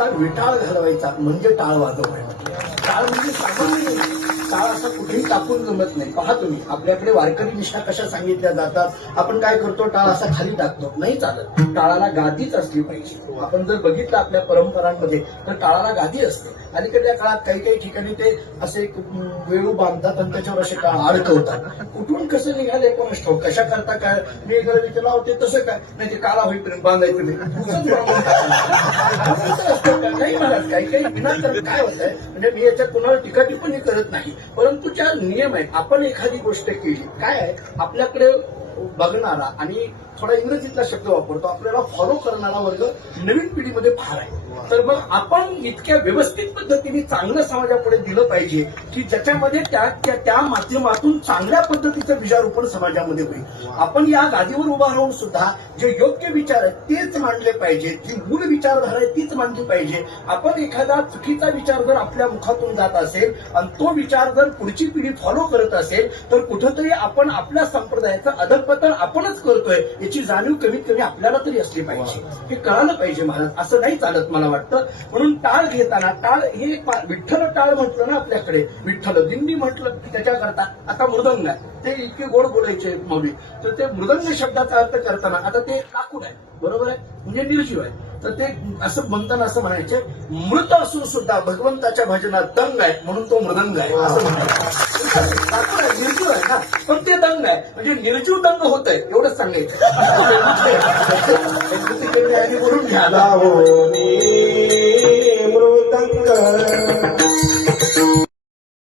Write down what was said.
टाळाचा विटाळ घालवायचा म्हणजे टाळ वाजवणे. टाळ म्हणजे सामान्य नाही. टाळ असा कुठेही टाकून जमत नाही. पहा तुम्ही, आपल्याकडे वारकरी निष्ठा कशा सांगितल्या जातात. आपण काय करतो, टाळ असा खाली टाकतो, नाही चालत. टाळाला गादीच असली पाहिजे. आपण जर बघितलं आपल्या परंपरांमध्ये तर टाळाला गादी असते. अलीकडच्या काळात काही काही ठिकाणी ते असे वेळू बांधतात आणि त्याच्यावर असे टाळ अडकवतात. कुठून कसं निघाले कोणास ठाऊक, कशा करता काय. मी एखाद्या विचारला होते तसं काय नाही, ते काळा होईपर्यंत बांधायचं नाही. नाही महाराज, काही काही विनाकारण काय होत आहे म्हणजे मी याच्यात कुणाला टीका टिप्पणी करत नाही, परंतु ज्या नियम आहेत. आपण एखादी गोष्ट केली, काय आहे आपल्याकडे बघणारा आणि थोडा इंग्रजीतला शब्द वापरतो, आपल्याला फॉलो करणारा वर्ग नवीन पिढीमध्ये फार आहे. तर मग आपण इतक्या व्यवस्थित पद्धतीने चांगलं समाजापुढे दिलं पाहिजे की ज्याच्यामध्ये त्या माध्यमातून चांगल्या पद्धतीचं बीजारोपण समाजामध्ये होईल. आपण या गादीवर उभा राहून सुद्धा जे योग्य विचार आहेत तेच मांडले पाहिजे, जी मूळ विचारधारा आहे तीच मांडली पाहिजे. आपण एखादा चुकीचा विचार जर आपल्या मुखातून जात असेल आणि तो विचार जर पुढची पिढी फॉलो करत असेल तर कुठंतरी आपण आपल्या संप्रदायाचं अधःपतन आपणच करतोय याची जाणीव कमीत कमी आपल्याला तरी असली पाहिजे. हे कळालं पाहिजे महाराज. असं नाही चालत मला वाटतं. म्हणून टाळ घेताना, टाळ हे विठ्ठल टाळ म्हटलं ना आपल्याकडे, विठ्ठल दिंडी म्हटलं की त्याच्याकरता आता मृदंग आहे. ते इतके गोड बोलायचे मौली, तर ते मृदंग शब्दाचा अर्थ करताना आता ते लाकूड आहे, बरोबर आहे, म्हणजे निर्जीव आहे. तर ते असं म्हणताना असं म्हणायचे, मृत असून सुद्धा भगवंताच्या भजनात दंग आहे म्हणून तो मृदंग आहे असं म्हणायचं. लाकूड आहे, निर्जीव आहे ना, पण ते दंग आहे म्हणजे निर्जीव दंग होत आहे एवढंच सांगायचं. बोलून घ्या मृदंग